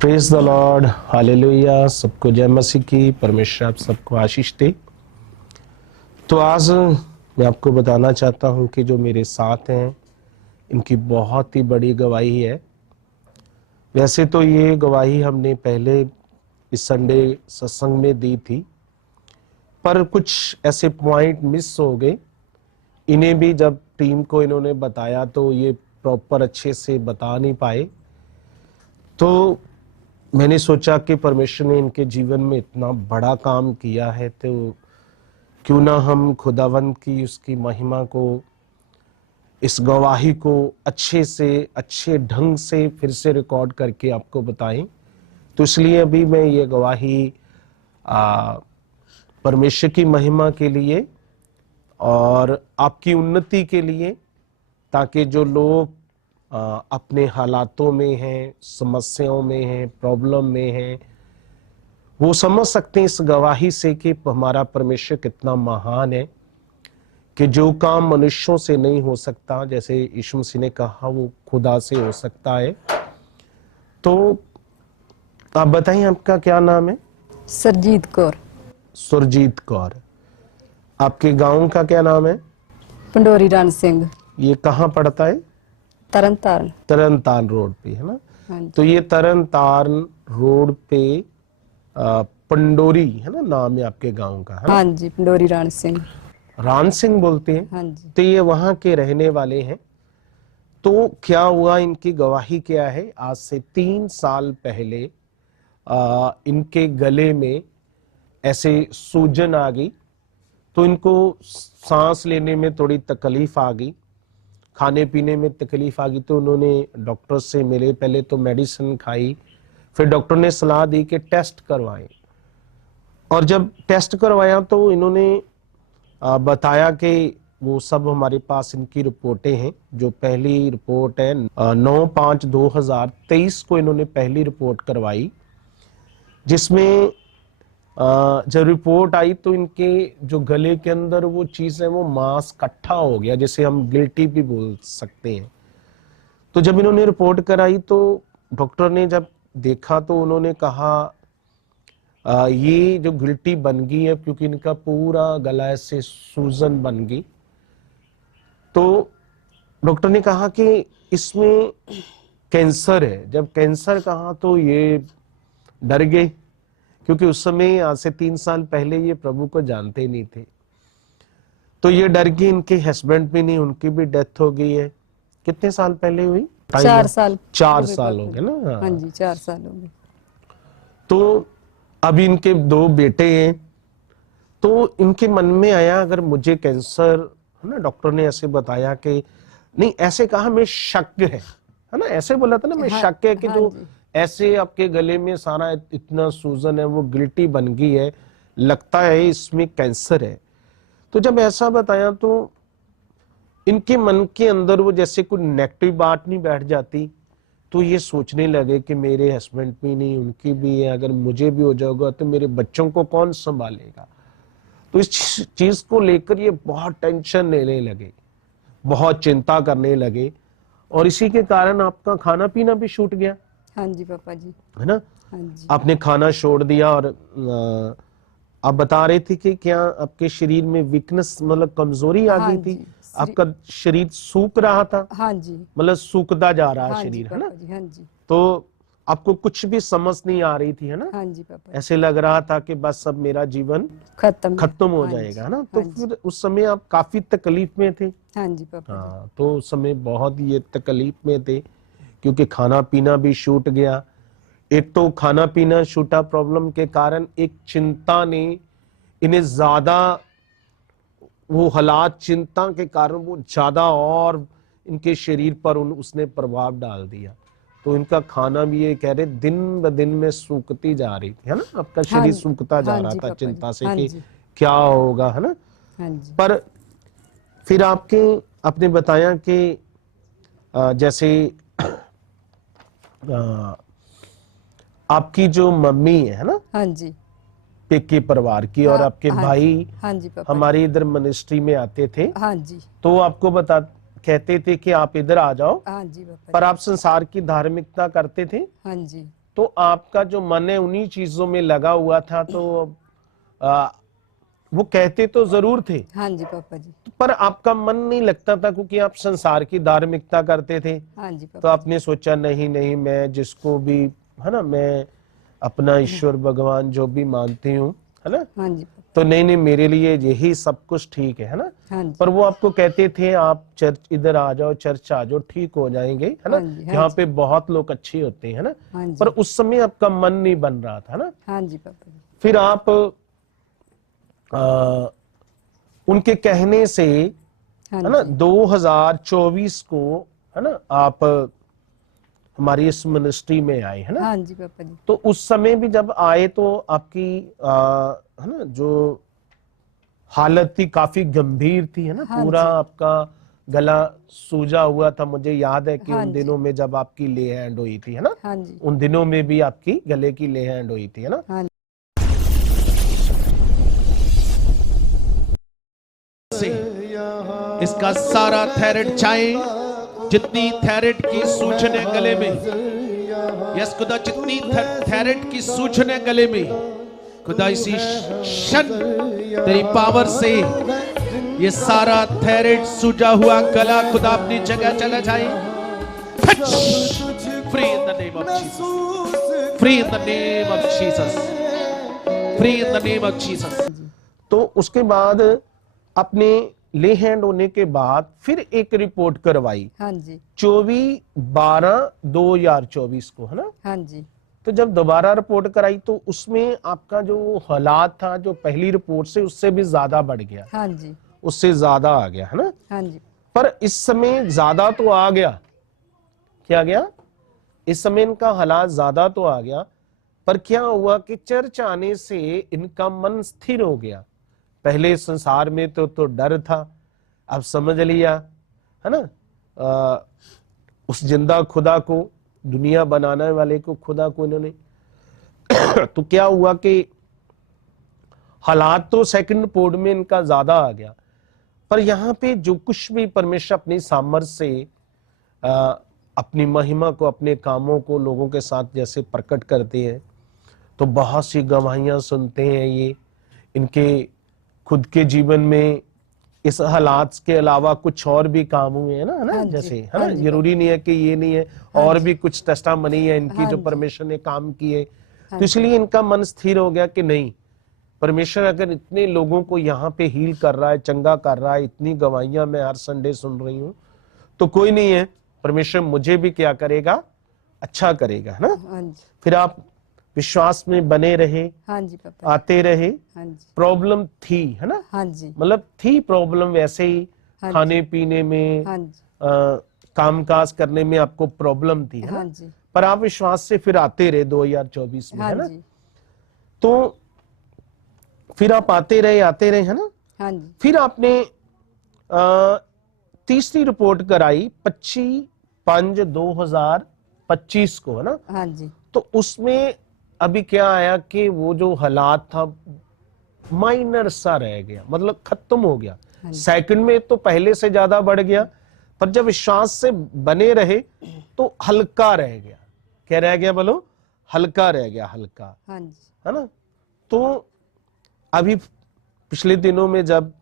Praise the Lord, hallelujah. सबको जय मसीह की। परमेश्वर आप सबको आशीष दे। तो आज मैं आपको बताना चाहता हूं कि जो मेरे साथ हैं इनकी बहुत ही बड़ी गवाही है। वैसे तो ये गवाही हमने पहले इस संडे सत्संग में दी थी, पर कुछ ऐसे पॉइंट मिस हो गए। इन्हें भी जब टीम को इन्होंने बताया तो ये प्रॉपर अच्छे से बता नहीं पाए। तो मैंने सोचा कि परमेश्वर ने इनके जीवन में इतना बड़ा काम किया है, तो क्यों ना हम खुदावंद की उसकी महिमा को, इस गवाही को अच्छे से अच्छे ढंग से फिर से रिकॉर्ड करके आपको बताएं। तो इसलिए अभी मैं ये गवाही परमेश्वर की महिमा के लिए और आपकी उन्नति के लिए, ताकि जो लोग अपने हालातों में हैं, समस्याओं में हैं, प्रॉब्लम में हैं, वो समझ सकते हैं इस गवाही से कि हमारा परमेश्वर कितना महान है, कि जो काम मनुष्यों से नहीं हो सकता, जैसे यीशु मसीह ने कहा, वो खुदा से हो सकता है। तो आप बताइए, आपका क्या नाम है? सरजीत कौर। सुरजीत कौर। आपके गांव का क्या नाम है? पंडोरी रान सिंह। ये कहाँ पड़ता है? तरन तारण। तरन तारण रोड पे है ना? हाँ तो जी। ये तरन तारण रोड पे पंडोरी है ना, नाम है आपके गांव का, है ना? हाँ जी, पंडोरी रान सिंह। रान सिंह बोलते हैं। हाँ जी। तो ये वहां के रहने वाले हैं। तो क्या हुआ, इनकी गवाही क्या है? आज से 3 साल पहले इनके गले में ऐसे सूजन आ गई, तो इनको सांस लेने में थोड़ी तकलीफ आ गई, खाने पीने में तकलीफ आ गई। तो उन्होंने डॉक्टर से मिले, पहले तो मेडिसिन खाई, फिर डॉक्टर ने सलाह दी कि टेस्ट करवाएं। और जब टेस्ट करवाया तो इन्होंने बताया कि वो सब हमारे पास इनकी रिपोर्टें हैं। जो पहली रिपोर्ट है 9/5/2023 को इन्होंने पहली रिपोर्ट करवाई, जिसमें जब रिपोर्ट आई तो इनके जो गले के अंदर वो चीज है, वो मांस इकट्ठा हो गया, जिसे हम गिल्टी भी बोल सकते हैं। तो जब इन्होंने रिपोर्ट कराई तो डॉक्टर ने जब देखा तो उन्होंने कहा ये जो गिल्टी बन गई है, क्योंकि इनका पूरा गला से सूजन बन गई। तो डॉक्टर ने कहा कि इसमें कैंसर है। जब कैंसर कहा तो ये डर गए, क्योंकि उस समय आज से 3 साल पहले ये प्रभु को जानते नहीं थे। तो ये डर गए। इनके हस्बैंड भी नहीं, उनकी भी डेथ हो गई है। कितने साल पहले हुई? 4 साल। 4 साल हो गए ना? हाँ जी, 4 साल हो गए। तो अभी इनके 2 बेटे हैं। तो इनके मन में आया, अगर मुझे कैंसर है ना, डॉक्टर ने ऐसे बताया कि नहीं, ऐसे कहा मैं शक है ना, ऐसे बोला था ना, मैं शक है कि जो ऐसे आपके गले में सारा इतना सूजन है, वो गिल्टी बन गई है, लगता है इसमें कैंसर है। तो जब ऐसा बताया तो इनके मन के अंदर वो जैसे कोई नेगेटिव बात नहीं बैठ जाती, तो ये सोचने लगे कि मेरे हस्बैंड भी नहीं, उनकी भी है, अगर मुझे भी हो जाएगा तो मेरे बच्चों को कौन संभालेगा। तो इस चीज को लेकर ये बहुत टेंशन लेने लगे, बहुत चिंता करने लगे, और इसी के कारण आपका खाना पीना भी छूट गया। हाँ जी पापा जी। है ना? हाँ जी। आपने खाना छोड़ दिया। और आप बता रहे थे कि क्या आपके शरीर में वीकनेस, मतलब कमजोरी आ हाँ गई थी? जी। आपका शरीर सूख रहा था, हाँ जी। मतलब सूखता जा रहा हाँ जी शरीर, है ना? पापा जी। हाँ जी। तो आपको कुछ भी समझ नहीं आ रही थी, है ना? हाँ जी पापा जी। ऐसे लग रहा था कि बस अब मेरा जीवन खत्म हो जाएगा, है ना? तो फिर उस समय आप काफी तकलीफ में थे। हाँ जी पापा जी। हाँ, तो उस समय बहुत ये तकलीफ में थे, क्योंकि खाना पीना भी छूट गया। एक तो खाना पीना छूटा, प्रॉब्लम के कारण एक चिंता ने इन्हें ज्यादा, वो हालात चिंता के कारण वो ज्यादा और इनके शरीर पर उसने प्रभाव डाल दिया। तो इनका खाना भी, ये कह रहे, दिन ब दिन में सूखती जा रही थी, है ना? आपका शरीर सूखता जा रहा था चिंता से कि क्या होगा, है ना? हाँ जी। पर फिर आपने बताया कि जैसे आपकी जो मम्मी है ना, हाँ जी, के परिवार की, और आपके भाई हाँ जी पापा हमारे इधर मिनिस्ट्री में आते थे। हाँ जी। तो आपको कहते थे कि आप इधर आ जाओ, हाँ जी पापा पर जी। आप संसार की धार्मिकता करते थे। हाँ जी। तो आपका जो मन है उन्हीं चीजों में लगा हुआ था, तो वो कहते तो जरूर थे, हाँ जी पापा जी। पर आपका मन नहीं लगता था, क्योंकि आप संसार की धार्मिकता करते थे। हाँ जी तो पापा जी। आपने सोचा नहीं नहीं, मैं जिसको भी, है ना, मैं अपना ईश्वर भगवान जो भी मानती हूँ, है ना, हाँ जी पापा। तो नहीं नहीं, मेरे लिए यही सब कुछ ठीक है ना। हाँ जी। पर वो आपको कहते थे आप चर्च इधर आ जाओ, चर्च आ जाओ, ठीक हो जाएंगे, है ना, हाँ जी, हाँ यहाँ जी। पे बहुत लोग अच्छे होते हैं ना। हाँ जी। पर उस समय आपका मन नहीं बन रहा था ना। हाँ जी पापा जी। फिर आप उनके कहने से, हाँ है ना, जी। 2024 को, है ना, आप हमारी इस मिनिस्ट्री में आए, है ना। हाँ जी पापा जी। तो उस समय भी जब आए तो आपकी है ना, जो हालत थी काफी गंभीर थी, है ना, हाँ पूरा जी। आपका गला सूजा हुआ था। मुझे याद है कि हाँ उन जी। दिनों में जब आपकी ले हैंड हुई थी, है ना, हाँ जी। उन दिनों में भी आपकी गले की ले हैंड हुई थी, है ना। हाँ से इसका सारा थैरेट चाहे जितनी थैरेट की सूजन है गले में, यस खुदा, जितनी थैरेट की सूजन है गले में, खुदा इसी क्षण तेरी पावर से ये सारा थैरेट सूजा हुआ गला खुदा अपनी जगह चला जाए। Free in the name of Jesus, free in the name of Jesus, free in the name of Jesus. तो उसके बाद अपने ले हैंड होने के बाद फिर एक रिपोर्ट करवाई हाँ जी। 24/12/2024 को, है ना। हाँ जी। तो जब दोबारा रिपोर्ट कराई तो उसमें आपका जो हालात था, जो पहली रिपोर्ट से उससे भी ज्यादा बढ़ गया, हाँ जी। उससे ज्यादा आ गया, है ना। हाँ जी। पर इस समय ज्यादा तो आ गया, क्या गया, इस समय इनका हालात ज्यादा तो आ गया, पर क्या हुआ कि चर्च आने से इनका मन स्थिर हो गया। पहले संसार में तो डर था, अब समझ लिया, है ना, उस जिंदा खुदा को, दुनिया बनाने वाले को, खुदा को इन्होंने तो क्या हुआ कि हालात तो सेकंड रिपोर्ट में इनका ज्यादा आ गया, पर यहां पे जो कुछ भी परमेश्वर अपनी सामर्थ्य से अपनी महिमा को, अपने कामों को लोगों के साथ जैसे प्रकट करते हैं, तो बहुत सी गवाहियां सुनते हैं। ये इनके खुद के जीवन में इस हालात के अलावा कुछ और भी काम हुए हैं ना, है ना, हाँ जी, जैसे, है हाँ ना, जी, जरूरी नहीं है कि ये नहीं है, हाँ और जी। भी कुछ टेस्टामनी है इनकी हाँ जो जी। परमेश्वर ने काम किए। हाँ तो इसलिए इनका मन स्थिर हो गया कि नहीं, परमेश्वर अगर इतने लोगों को यहाँ पे हील कर रहा है, चंगा कर रहा है, इतनी गवाहियां मैं हर संडे सुन रही हूँ, तो कोई नहीं है, परमेश्वर मुझे भी क्या करेगा, अच्छा करेगा, है ना। हाँ जी। फिर आप विश्वास में बने रहे, हाँ जी पापा जी। आते रहे। हाँ जी। प्रॉब्लम थी, है ना, हाँ जी। मतलब थी प्रॉब्लम वैसे ही, हाँ खाने पीने में, हाँ जी। कामकाज करने में आपको प्रॉब्लम थी, है हाँ ना, जी। पर आप विश्वास से फिर आते रहे 2024 में, हाँ है ना। जी। तो फिर आप आते रहे, है ना। हाँ जी। फिर आपने तीसरी रिपोर्ट कराई 25/5/2025 को, है ना। हाँ जी। तो उसमें अभी क्या आया कि वो जो हालात था माइनर सा रह गया, मतलब खत्म हो गया। हाँ जी। सेकंड में तो पहले से ज्यादा बढ़ गया, पर जब विश्वास से बने रहे तो हल्का रह गया। क्या रह गया बोलो, हल्का रह गया, हल्का, हाँ जी। है ना। तो अभी पिछले दिनों में जब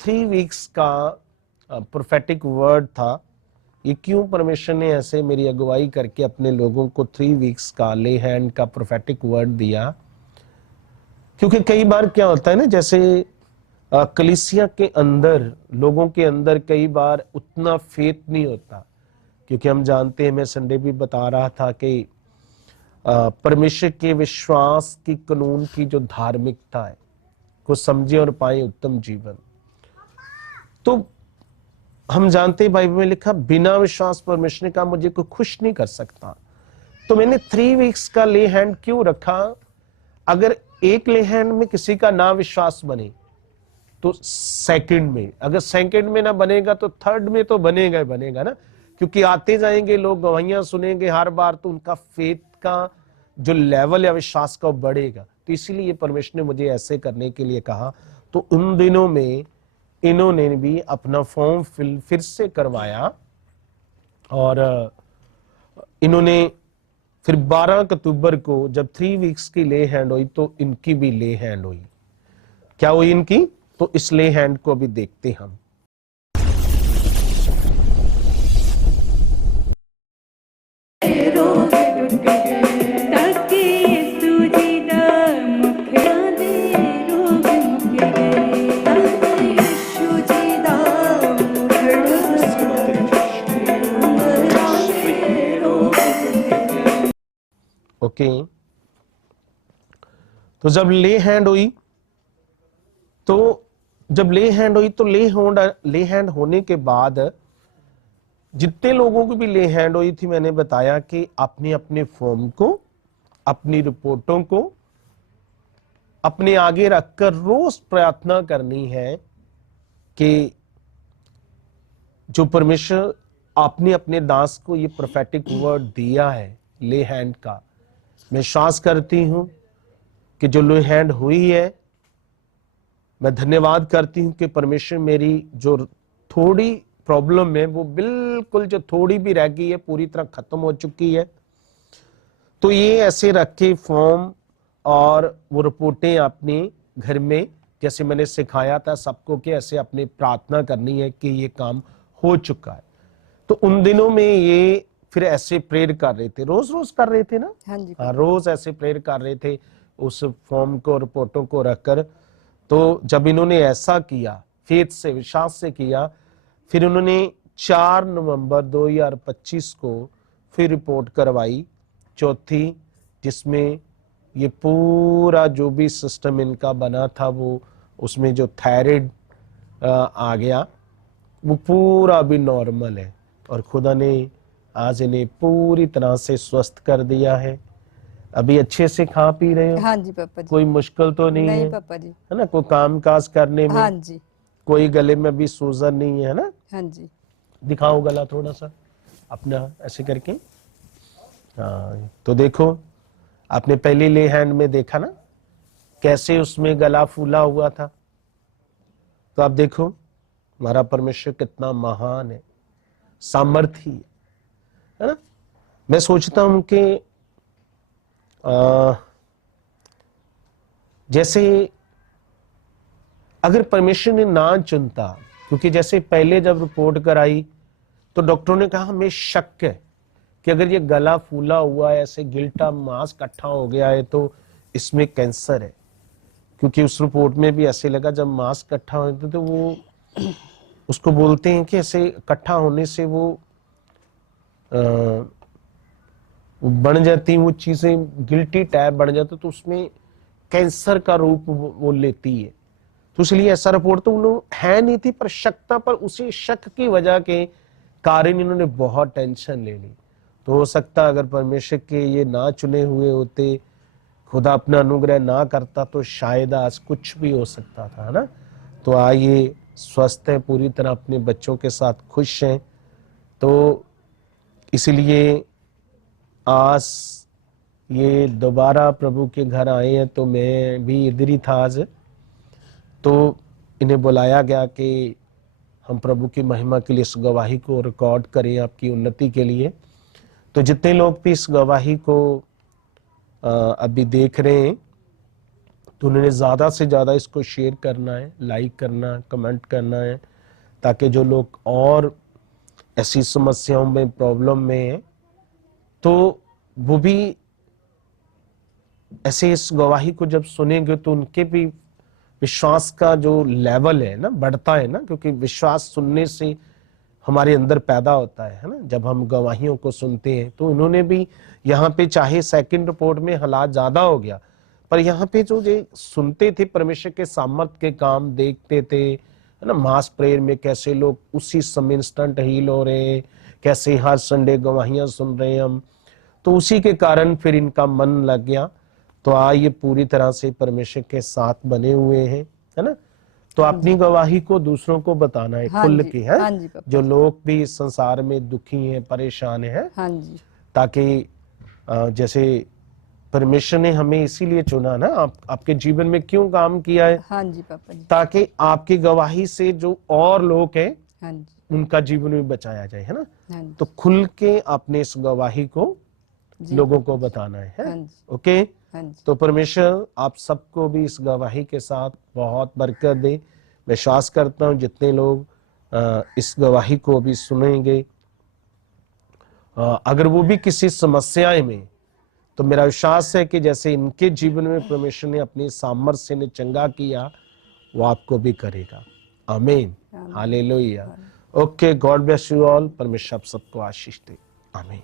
3 वीक्स का प्रोफेटिक वर्ड था, ये क्यों परमेश्वर ने ऐसे मेरी अगुवाई करके अपने लोगों को 3 वीक्स का ले हैंड का प्रोफेटिक वर्ड दिया, क्योंकि कई बार क्या होता है ना, जैसे कलीसिया के अंदर, लोगों के अंदर कई बार उतना फेथ नहीं होता, क्योंकि हम जानते हैं, मैं संडे भी बता रहा था कि परमेश्वर के विश्वास की कानून की जो धार्मिकता है को समझे और पाए उत्तम जीवन। तो हम जानते हैं बाइबल में लिखा, बिना विश्वास परमेश्वर ने कहा मुझे कोई खुश नहीं कर सकता। तो मैंने 3 वीक्स का ले हैंड क्यों रखा, अगर एक ले हैंड में किसी का ना विश्वास बने तो सेकंड में, अगर सेकंड में ना बनेगा तो थर्ड में तो बनेगा ही बनेगा ना, क्योंकि आते जाएंगे लोग, गवाहियां सुनेंगे हर बार, तो उनका फेथ का जो लेवल या विश्वास का बढ़ेगा। तो इसीलिए परमेश्वर ने मुझे ऐसे करने के लिए कहा। तो उन दिनों में इन्होंने भी अपना फॉर्म फिर से करवाया, और इन्होंने फिर 12 अक्टूबर को जब 3 वीक्स की ले हैंड हुई तो इनकी भी ले हैंड हुई। क्या हुई इनकी? तो इस ले हैंड को भी देखते हम। ओके, तो जब ले हैंड हुई तो ले हैंड होने के बाद जितने लोगों को भी ले हैंड हुई थी, मैंने बताया कि अपने अपने फॉर्म को, अपनी रिपोर्टों को अपने आगे रखकर रोज प्रार्थना करनी है कि जो परमेश्वर आपने अपने दास को ये प्रोफेटिक वर्ड दिया है ले हैंड का, मैं विश्वास करती हूं कि जो ले हैंड हुई है, मैं धन्यवाद करती हूं कि परमेश्वर मेरी जो थोड़ी प्रॉब्लम है वो बिल्कुल जो थोड़ी भी रह गई है पूरी तरह खत्म हो चुकी है। तो ये ऐसे रख के फॉर्म और वो रिपोर्टें अपने घर में, जैसे मैंने सिखाया था सबको कि ऐसे अपनी प्रार्थना करनी है कि ये काम हो चुका है। तो उन दिनों में ये फिर ऐसे प्रेयर कर रहे थे, रोज रोज कर रहे थे ना। हाँ जी, हाँ, रोज ऐसे प्रेयर कर रहे थे उस फॉर्म को, रिपोर्टों को रखकर। तो जब इन्होंने ऐसा किया, फेथ से, विश्वास से किया, फिर उन्होंने 4 नवंबर 2025 को फिर रिपोर्ट करवाई, चौथी, जिसमें ये पूरा जो भी सिस्टम इनका बना था वो उसमें जो थायराइड आ गया वो पूरा भी नॉर्मल है और खुदा ने आज इन्हें पूरी तरह से स्वस्थ कर दिया है। अभी अच्छे से खा पी रहे हो? हाँ जी पापा जी। कोई मुश्किल तो नहीं है? पापा जी। है ना? कोई काम काज करने में? हाँ जी। कोई गले में भी सूजन नहीं है ना? हाँ जी। दिखाओ गला थोड़ा सा अपना ऐसे करके। हाँ, तो देखो आपने पहली ले हैंड में देखा ना कैसे उसमें गला फूला हुआ था। तो आप देखो हमारा परमेश्वर कितना महान है, सामर्थी है ना। मैं सोचता हूं कि जैसे अगर परमेश्वर ने ना चुनता, क्योंकि जैसे पहले जब रिपोर्ट कराई तो डॉक्टरों ने कहा हमें शक है कि अगर ये गला फूला हुआ है, ऐसे गिल्टा मांस इकट्ठा हो गया है तो इसमें कैंसर है। क्योंकि उस रिपोर्ट में भी ऐसे लगा जब मांस इकट्ठा होते तो वो उसको बोलते हैं कि ऐसे इकट्ठा होने से वो बन जाती वो चीजें, गिल्टी टाइप बन जाता तो उसमें कैंसर का रूप वो लेती है। तो इसलिए ऐसा रिपोर्ट तो उन्होंने है नहीं थी, पर शक था, पर उसी शक की वजह के कारण इन्होंने बहुत टेंशन ले ली। तो हो सकता अगर परमेश्वर के ये ना चुने हुए होते, खुदा अपना अनुग्रह ना करता तो शायद आज कुछ भी हो सकता था, है ना। तो आज ये स्वस्थ है, पूरी तरह अपने बच्चों के साथ खुश हैं। तो इसलिए आज ये दोबारा प्रभु के घर आए हैं, तो मैं भी इधर ही था आज। तो इन्हें बुलाया गया कि हम प्रभु की महिमा के लिए इस गवाही को रिकॉर्ड करें आपकी उन्नति के लिए। तो जितने लोग भी इस गवाही को अभी देख रहे हैं तो उन्होंने ज़्यादा से ज़्यादा इसको शेयर करना है, लाइक करना, कमेंट करना है, ताकि जो लोग और ऐसी समस्याओं में, प्रॉब्लम में हैं तो वो भी ऐसे इस गवाही को जब सुनेंगे तो उनके भी विश्वास का जो लेवल है ना बढ़ता है ना। क्योंकि विश्वास सुनने से हमारे अंदर पैदा होता है ना। जब हम गवाहियों को सुनते हैं तो उन्होंने भी यहाँ पे, चाहे सेकंड रिपोर्ट में हालात ज्यादा हो गया, पर यहाँ पे जो सुनते थे परमेश्वर के सामर्थ के काम देखते थे, है ना। मास प्रेयर में कैसे लोग उसी समय इंस्टेंट हील हो रहे हैं, कैसे हर संडे गवाहियां सुन रहे हैं हम, तो उसी के कारण फिर इनका मन लग गया। तो आज ये पूरी तरह से परमेश्वर के साथ बने हुए हैं, है ना। तो अपनी गवाही को दूसरों को बताना है, खुल के, है। हाँ जी पापा। जो लोग भी इस संसार में दुखी हैं, परेशान हैं, हाँ जी। ताकि जैसे परमेश्वर ने हमें इसीलिए चुना ना, आपके जीवन में क्यों काम किया है? हाँ जी पापा जी। ताकि आपकी गवाही से जो और लोग हैं हाँ जी। उनका जीवन भी बचाया जाए, है ना। हाँ जी। तो खुल के अपने इस गवाही को जी। लोगों को बताना है हाँ जी। ओके। हाँ जी। तो परमेश्वर आप सबको भी इस गवाही के साथ बहुत बरकत दे। मैं विश्वास करता हूँ जितने लोग इस गवाही को भी सुनेंगे, अगर वो भी किसी समस्याएं में, तो मेरा विश्वास है कि जैसे इनके जीवन में परमेश्वर ने अपनी सामर्थ्य ने चंगा किया, वो आपको भी करेगा। आमीन, आमीन। Hallelujah. Okay, God bless you all. परमेश्वर आप सबको आशीष दे। आमीन।